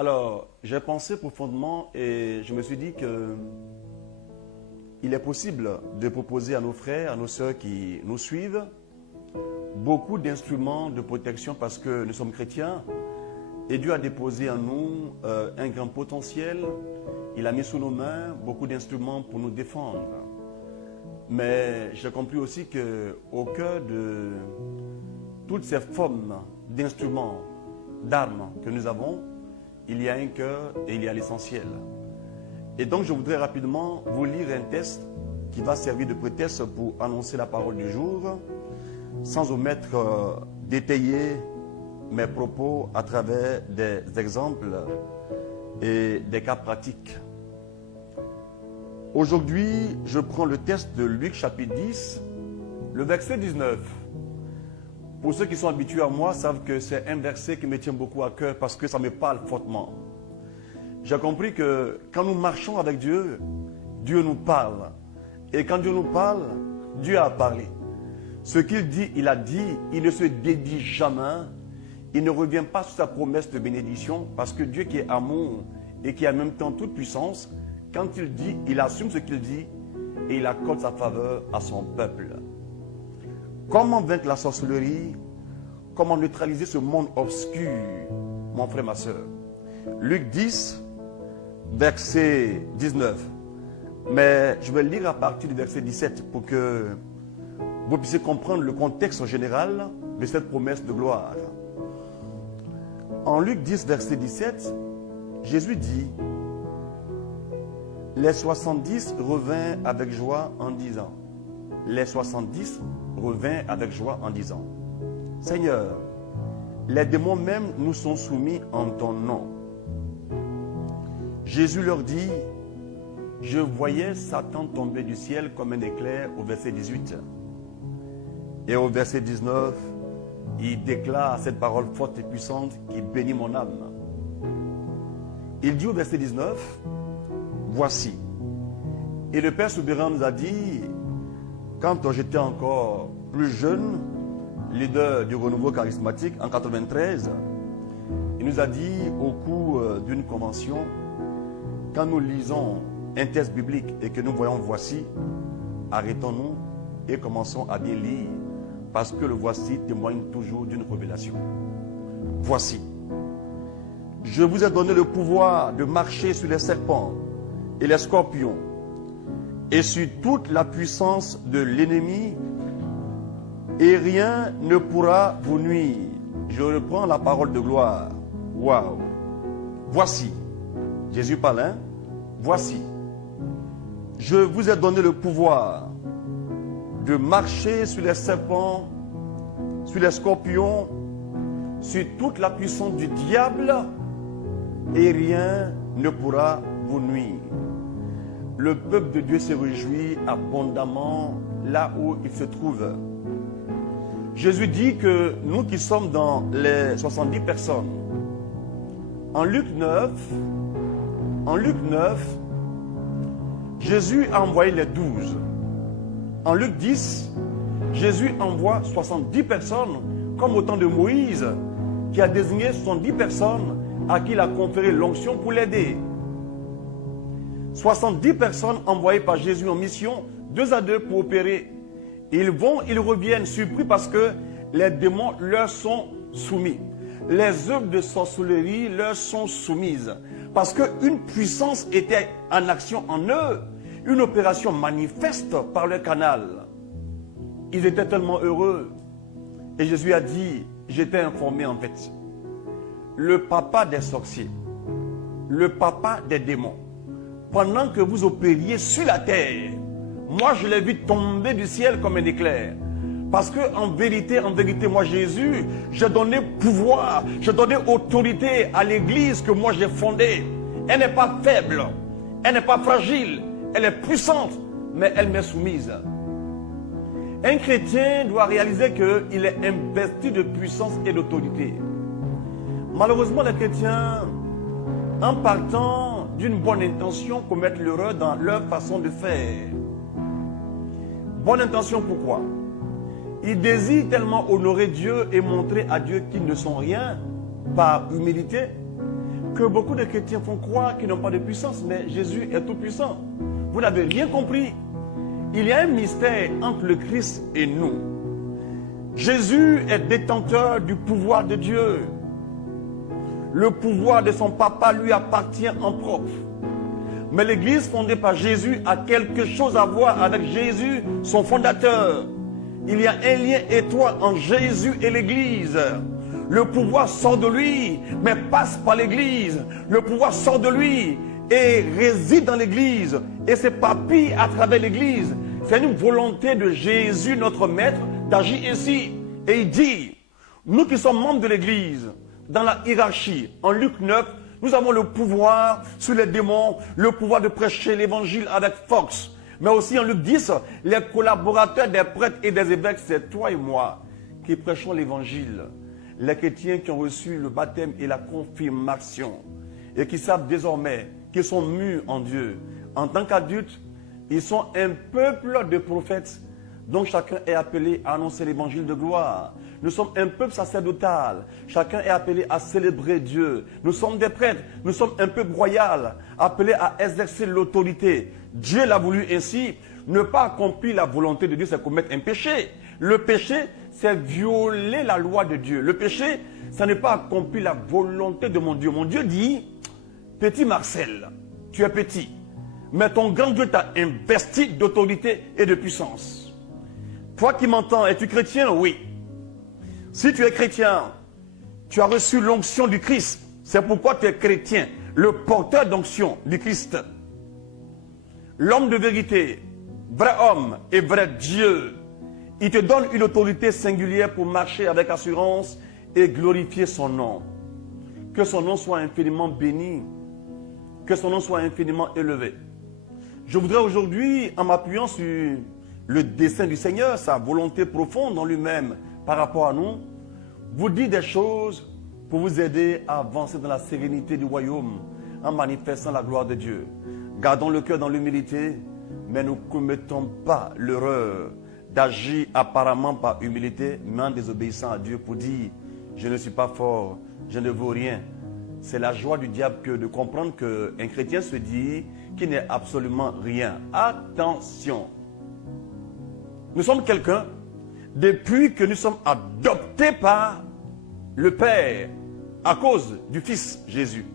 Alors, j'ai pensé profondément et je me suis dit que il est possible de proposer à nos frères, à nos sœurs qui nous suivent, beaucoup d'instruments de protection parce que nous sommes chrétiens et Dieu a déposé en nous un grand potentiel. Il a mis sous nos mains beaucoup d'instruments pour nous défendre. Mais j'ai compris aussi qu'au cœur de toutes ces formes d'instruments, d'armes que nous avons, il y a un cœur et il y a l'essentiel. Et donc je voudrais rapidement vous lire un texte qui va servir de prétexte pour annoncer la parole du jour, sans omettre d'étayer mes propos à travers des exemples et des cas pratiques. Aujourd'hui, je prends le texte de Luc chapitre 10, le verset 19. Pour ceux qui sont habitués à moi, savent que c'est un verset qui me tient beaucoup à cœur parce que ça me parle fortement. J'ai compris que quand nous marchons avec Dieu, Dieu nous parle. Et quand Dieu nous parle, Dieu a parlé. Ce qu'il dit, il a dit, il ne se dédie jamais. Il ne revient pas sur sa promesse de bénédiction parce que Dieu qui est amour et qui a en même temps toute puissance, quand il dit, il assume ce qu'il dit et il accorde sa faveur à son peuple. Comment vaincre la sorcellerie? Comment neutraliser ce monde obscur, mon frère, ma soeur? Luc 10, verset 19. Mais je vais lire à partir du verset 17 pour que vous puissiez comprendre le contexte général de cette promesse de gloire. En Luc 10, verset 17, Jésus dit: les 70 revinrent avec joie en disant, les 70 revinrent avec joie en disant, Seigneur, les démons même nous sont soumis en ton nom. Jésus leur dit, je voyais Satan tomber du ciel comme un éclair au verset 18. Et au verset 19, il déclare cette parole forte et puissante qui bénit mon âme. Il dit au verset 19, voici. Et le Père souverain nous a dit, quand j'étais encore plus jeune, leader du renouveau charismatique en 93, il nous a dit au cours d'une convention, quand nous lisons un texte biblique et que nous voyons voici, arrêtons-nous et commençons à bien lire, parce que le voici témoigne toujours d'une révélation. Voici. Je vous ai donné le pouvoir de marcher sur les serpents et les scorpions et sur toute la puissance de l'ennemi et rien ne pourra vous nuire. Je reprends la parole de gloire. Waouh! Voici. Jésus parle, hein? Voici. Je vous ai donné le pouvoir de marcher sur les serpents, sur les scorpions, sur toute la puissance du diable et rien ne pourra vous nuire. Le peuple de Dieu se réjouit abondamment là où il se trouve. Jésus dit que nous qui sommes dans les 70 personnes, en Luc 9, Jésus a envoyé les 12. En Luc 10, Jésus envoie 70 personnes, comme au temps de Moïse, qui a désigné 70 personnes à qui il a conféré l'onction pour l'aider. 70 personnes envoyées par Jésus en mission, 2 à 2 pour opérer. Ils vont, ils reviennent surpris parce que les démons leur sont soumis. Les œuvres de sorcellerie leur sont soumises. Parce qu'une puissance était en action en eux. Une opération manifeste par le canal. Ils étaient tellement heureux. Et Jésus a dit, j'étais informé en fait. Le papa des sorciers, le papa des démons, pendant que vous opériez sur la terre, moi je l'ai vu tomber du ciel comme un éclair. Parce que en vérité, moi Jésus, j'ai donné pouvoir, j'ai donné autorité à l'église que moi j'ai fondée. Elle n'est pas faible, elle n'est pas fragile, elle est puissante, mais elle m'est soumise. Un chrétien doit réaliser qu'il est investi de puissance et d'autorité. Malheureusement, les chrétiens, en partant d'une bonne intention, commettent l'erreur dans leur façon de faire. Bonne intention pourquoi? Ils désirent tellement honorer Dieu et montrer à Dieu qu'ils ne sont rien par humilité, que beaucoup de chrétiens font croire qu'ils n'ont pas de puissance, mais Jésus est tout puissant. Vous n'avez rien compris. Il y a un mystère entre le Christ et nous. Jésus est détenteur du pouvoir de Dieu. Le pouvoir de son papa lui appartient en propre. Mais l'église fondée par Jésus a quelque chose à voir avec Jésus, son fondateur. Il y a un lien étroit entre Jésus et l'église. Le pouvoir sort de lui, mais passe par l'église. Le pouvoir sort de lui et réside dans l'église et s'éparpille à travers l'église. C'est une volonté de Jésus, notre maître, d'agir ainsi. Et il dit, nous qui sommes membres de l'église, dans la hiérarchie, en Luc 9, nous avons le pouvoir sur les démons, le pouvoir de prêcher l'évangile avec force. Mais aussi en Luc 10, les collaborateurs des prêtres et des évêques, c'est toi et moi qui prêchons l'évangile. Les chrétiens qui ont reçu le baptême et la confirmation et qui savent désormais qu'ils sont mûrs en Dieu. En tant qu'adultes, ils sont un peuple de prophètes. Donc chacun est appelé à annoncer l'évangile de gloire. Nous sommes un peuple sacerdotal. Chacun est appelé à célébrer Dieu. Nous sommes des prêtres. Nous sommes un peuple royal, appelé à exercer l'autorité. Dieu l'a voulu ainsi. Ne pas accomplir la volonté de Dieu, c'est commettre un péché. Le péché, c'est violer la loi de Dieu. Le péché, ça n'est pas accomplir la volonté de mon Dieu. Mon Dieu dit, petit Marcel, tu es petit, mais ton grand Dieu t'a investi d'autorité et de puissance. Toi qui m'entends, es-tu chrétien? Oui. Si tu es chrétien, tu as reçu l'onction du Christ. C'est pourquoi tu es chrétien, le porteur d'onction du Christ. L'homme de vérité, vrai homme et vrai Dieu, il te donne une autorité singulière pour marcher avec assurance et glorifier son nom. Que son nom soit infiniment béni, que son nom soit infiniment élevé. Je voudrais aujourd'hui, en m'appuyant sur le dessein du Seigneur, sa volonté profonde en lui-même par rapport à nous, vous dire des choses pour vous aider à avancer dans la sérénité du royaume en manifestant la gloire de Dieu. Gardons le cœur dans l'humilité, mais ne commettons pas l'erreur d'agir apparemment par humilité, mais en désobéissant à Dieu pour dire « je ne suis pas fort, je ne vaux rien ». C'est la joie du diable que de comprendre qu'un chrétien se dit qu'il n'est absolument rien. Attention! Nous sommes quelqu'un depuis que nous sommes adoptés par le Père à cause du Fils Jésus.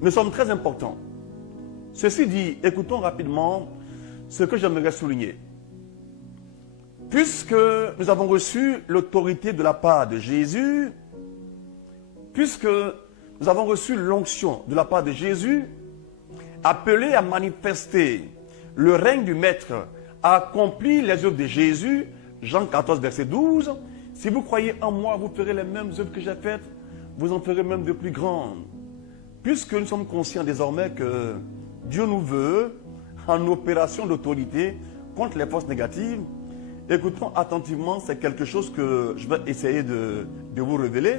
Nous sommes très importants. Ceci dit, écoutons rapidement ce que j'aimerais souligner. Puisque nous avons reçu l'autorité de la part de Jésus, puisque nous avons reçu l'onction de la part de Jésus, appelé à manifester le règne du Maître, à accomplir les œuvres de Jésus, Jean 14, verset 12, si vous croyez en moi, vous ferez les mêmes œuvres que j'ai faites, vous en ferez même de plus grandes. Puisque nous sommes conscients désormais que Dieu nous veut en opération d'autorité contre les forces négatives, écoutons attentivement, c'est quelque chose que je vais essayer de vous révéler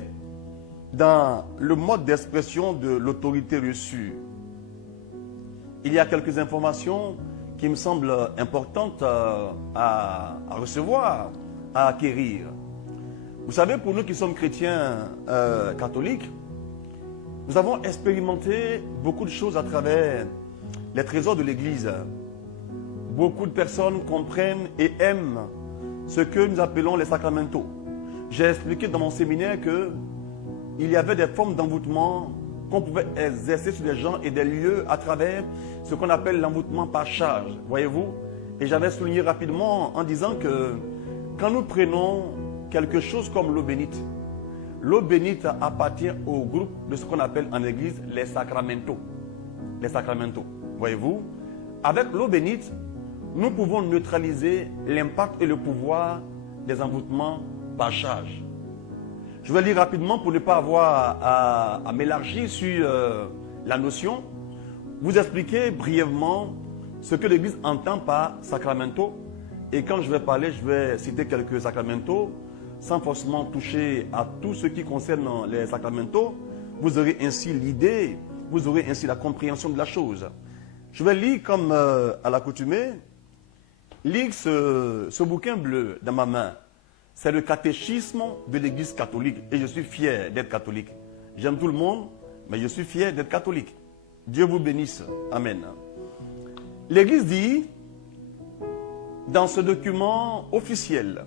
dans le mode d'expression de l'autorité reçue. Il y a quelques informations qui me semblent importantes à recevoir, à acquérir. Vous savez, pour nous qui sommes chrétiens catholiques, nous avons expérimenté beaucoup de choses à travers les trésors de l'Église. Beaucoup de personnes comprennent et aiment ce que nous appelons les sacramentaux. J'ai expliqué dans mon séminaire qu'il y avait des formes d'envoûtement qu'on pouvait exercer sur des gens et des lieux à travers ce qu'on appelle l'envoûtement par charge, voyez-vous. Et j'avais souligné rapidement en disant que quand nous prenons quelque chose comme l'eau bénite appartient au groupe de ce qu'on appelle en église les sacramentaux. Les sacramentaux, voyez-vous. Avec l'eau bénite, nous pouvons neutraliser l'impact et le pouvoir des envoûtements par charge. Je vais lire rapidement pour ne pas avoir à m'élargir sur la notion. Vous expliquer brièvement ce que l'Église entend par sacramentaux. Et quand je vais parler, je vais citer quelques sacramentaux, sans forcément toucher à tout ce qui concerne les sacramentaux. Vous aurez ainsi l'idée, vous aurez ainsi la compréhension de la chose. Je vais lire comme à l'accoutumée, lire ce bouquin bleu dans ma main. C'est le catéchisme de l'Église catholique et je suis fier d'être catholique. J'aime tout le monde, mais je suis fier d'être catholique. Dieu vous bénisse. Amen. L'Église dit, dans ce document officiel,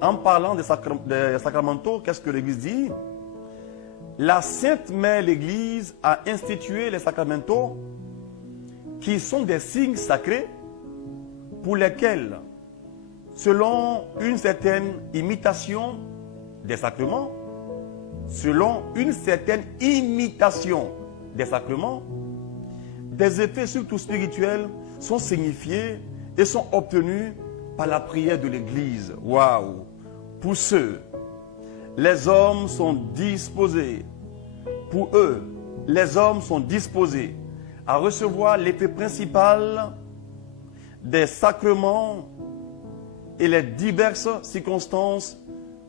en parlant des sacramentaux, qu'est-ce que l'Église dit? La Sainte Mère, l'Église, a institué les sacramentaux qui sont des signes sacrés pour lesquels, selon une certaine imitation des sacrements, des effets surtout spirituels sont signifiés et sont obtenus par la prière de l'Église. Waouh! Pour ceux, les hommes sont disposés. Pour eux, les hommes sont disposés à recevoir l'effet principal des sacrements et les diverses circonstances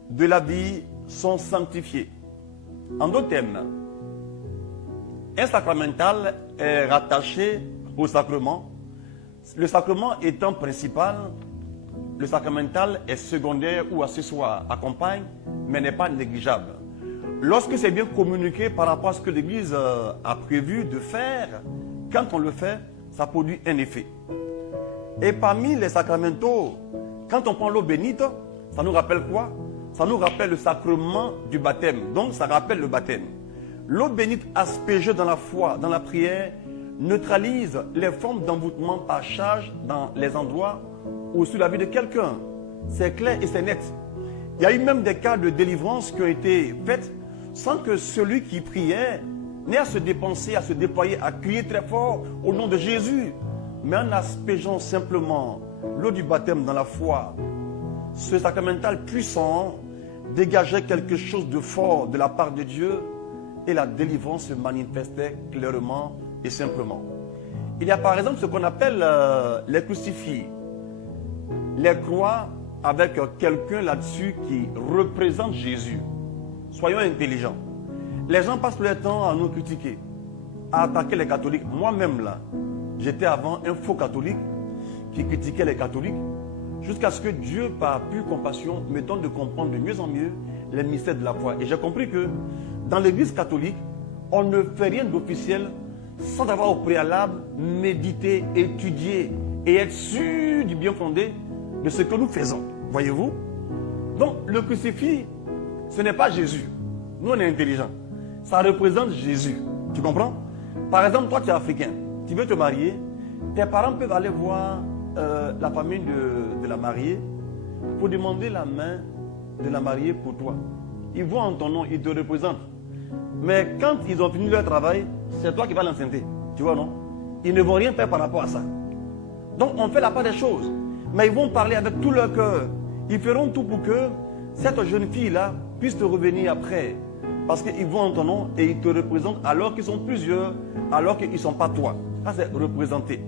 de la vie sont sanctifiées. En d'autres termes, un sacramental est rattaché au sacrement. Le sacrement étant principal, le sacramental est secondaire ou accessoire, accompagne, mais n'est pas négligeable. Lorsque c'est bien communiqué par rapport à ce que l'Église a prévu de faire, quand on le fait, ça produit un effet. Et parmi les sacramentaux, quand on prend l'eau bénite, ça nous rappelle quoi? Ça nous rappelle le sacrement du baptême. Donc ça rappelle le baptême. L'eau bénite aspergée dans la foi, dans la prière, neutralise les formes d'envoûtement par charge dans les endroits ou sur la vie de quelqu'un. C'est clair et c'est net. Il y a eu même des cas de délivrance qui ont été faits sans que celui qui priait n'ait à se dépenser, à se déployer, à crier très fort au nom de Jésus, mais en aspergeant simplement l'eau du baptême dans la foi. Ce sacramental puissant dégageait quelque chose de fort de la part de Dieu et la délivrance se manifestait clairement et simplement. Il y a par exemple ce qu'on appelle les crucifix, les croix avec quelqu'un là-dessus qui représente Jésus. Soyons intelligents. Les gens passent leur temps à nous critiquer, à attaquer les catholiques. Moi-même là, j'étais avant un faux catholique qui critiquait les catholiques, jusqu'à ce que Dieu, par pure compassion, me donne de comprendre de mieux en mieux les mystères de la foi. Et j'ai compris que dans l'Église catholique, on ne fait rien d'officiel sans avoir au préalable médité, étudié et être sûr du bien fondé de ce que nous faisons. Voyez-vous? Donc le crucifix, ce n'est pas Jésus. Nous, on est intelligents. Ça représente Jésus. Tu comprends? Par exemple, toi, tu es africain. Tu veux te marier. Tes parents peuvent aller voir la famille de la mariée pour demander la main de la mariée pour toi. Ils voient en ton nom, ils te représentent. Mais quand ils ont fini leur travail, c'est toi qui vas l'enceinter. Tu vois, non? Ils ne vont rien faire par rapport à ça. Donc, on fait la part des choses. Mais ils vont parler avec tout leur cœur. Ils feront tout pour que cette jeune fille-là puisse te revenir après. Parce qu'ils vont en ton nom et ils te représentent alors qu'ils sont plusieurs, alors qu'ils ne sont pas toi. Ça, c'est représenté.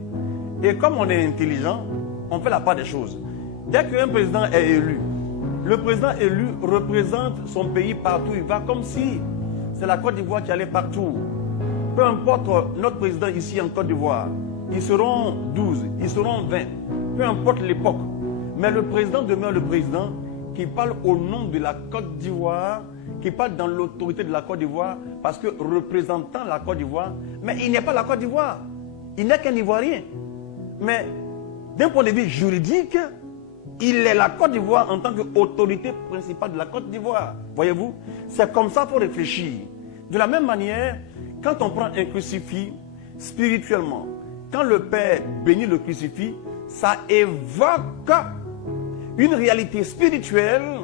Et comme on est intelligent, on fait la part des choses. Dès qu'un président est élu, le président élu représente son pays partout. Il va comme si c'est la Côte d'Ivoire qui allait partout. Peu importe notre président ici en Côte d'Ivoire, ils seront 12, ils seront 20. Peu importe l'époque. Mais le président demeure le président qui parle au nom de la Côte d'Ivoire, qui parle dans l'autorité de la Côte d'Ivoire, parce que représentant la Côte d'Ivoire, mais il n'est pas la Côte d'Ivoire. Il n'est qu'un Ivoirien. Mais d'un point de vue juridique, il est la Côte d'Ivoire en tant qu'autorité principale de la Côte d'Ivoire. Voyez-vous? C'est comme ça qu'il faut réfléchir. De la même manière, quand on prend un crucifix spirituellement, quand le Père bénit le crucifix, ça évoque une réalité spirituelle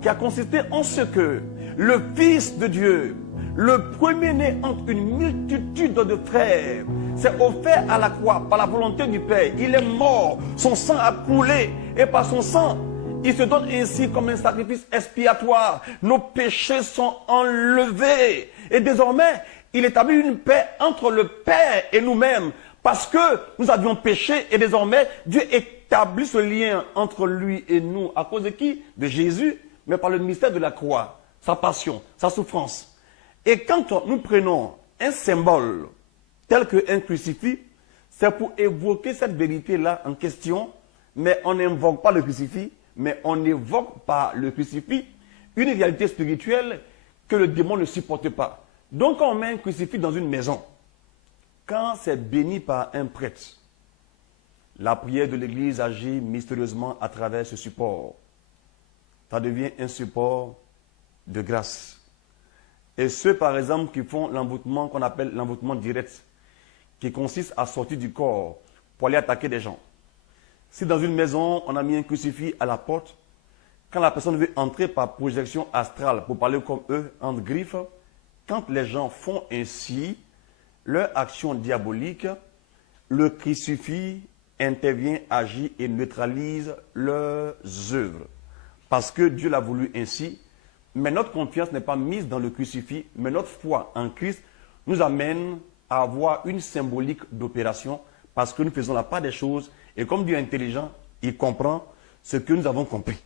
qui a consisté en ce que le Fils de Dieu, le premier-né entre une multitude de frères, s'est offert à la croix par la volonté du Père. Il est mort, son sang a coulé et par son sang, il se donne ainsi comme un sacrifice expiatoire. Nos péchés sont enlevés et désormais, il établit une paix entre le Père et nous-mêmes parce que nous avions péché et désormais, Dieu établit ce lien entre lui et nous. À cause de qui? De Jésus, mais par le mystère de la croix, sa passion, sa souffrance. Et quand nous prenons un symbole tel qu'un crucifix, c'est pour évoquer cette vérité-là en question, mais on n'invoque pas le crucifix, mais on évoque par le crucifix une réalité spirituelle que le démon ne supporte pas. Donc quand on met un crucifix dans une maison, quand c'est béni par un prêtre, la prière de l'Église agit mystérieusement à travers ce support. Ça devient un support de grâce. Et ceux, par exemple, qui font l'envoûtement qu'on appelle l'envoûtement direct, qui consiste à sortir du corps pour aller attaquer des gens. Si dans une maison, on a mis un crucifix à la porte, quand la personne veut entrer par projection astrale pour parler comme eux, entre griffes, quand les gens font ainsi, leur action diabolique, le crucifix intervient, agit et neutralise leurs œuvres. Parce que Dieu l'a voulu ainsi, mais notre confiance n'est pas mise dans le crucifix, mais notre foi en Christ nous amène à avoir une symbolique d'opération parce que nous faisons la part des choses et comme Dieu est intelligent, il comprend ce que nous avons compris.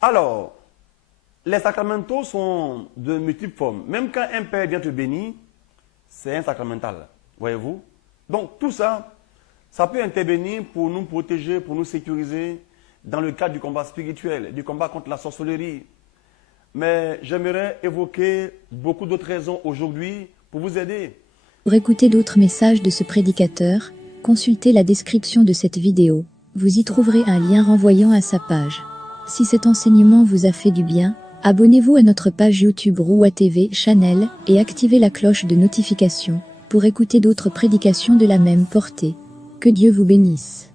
Alors, les sacramentaux sont de multiples formes. Même quand un père vient te bénir, c'est un sacramental, voyez-vous. Donc tout ça, ça peut intervenir pour nous protéger, pour nous sécuriser dans le cadre du combat spirituel, du combat contre la sorcellerie. Mais j'aimerais évoquer beaucoup d'autres raisons aujourd'hui pour vous aider. Pour écouter d'autres messages de ce prédicateur, consultez la description de cette vidéo. Vous y trouverez un lien renvoyant à sa page. Si cet enseignement vous a fait du bien, abonnez-vous à notre page YouTube Roua TV Channel et activez la cloche de notification pour écouter d'autres prédications de la même portée. Que Dieu vous bénisse.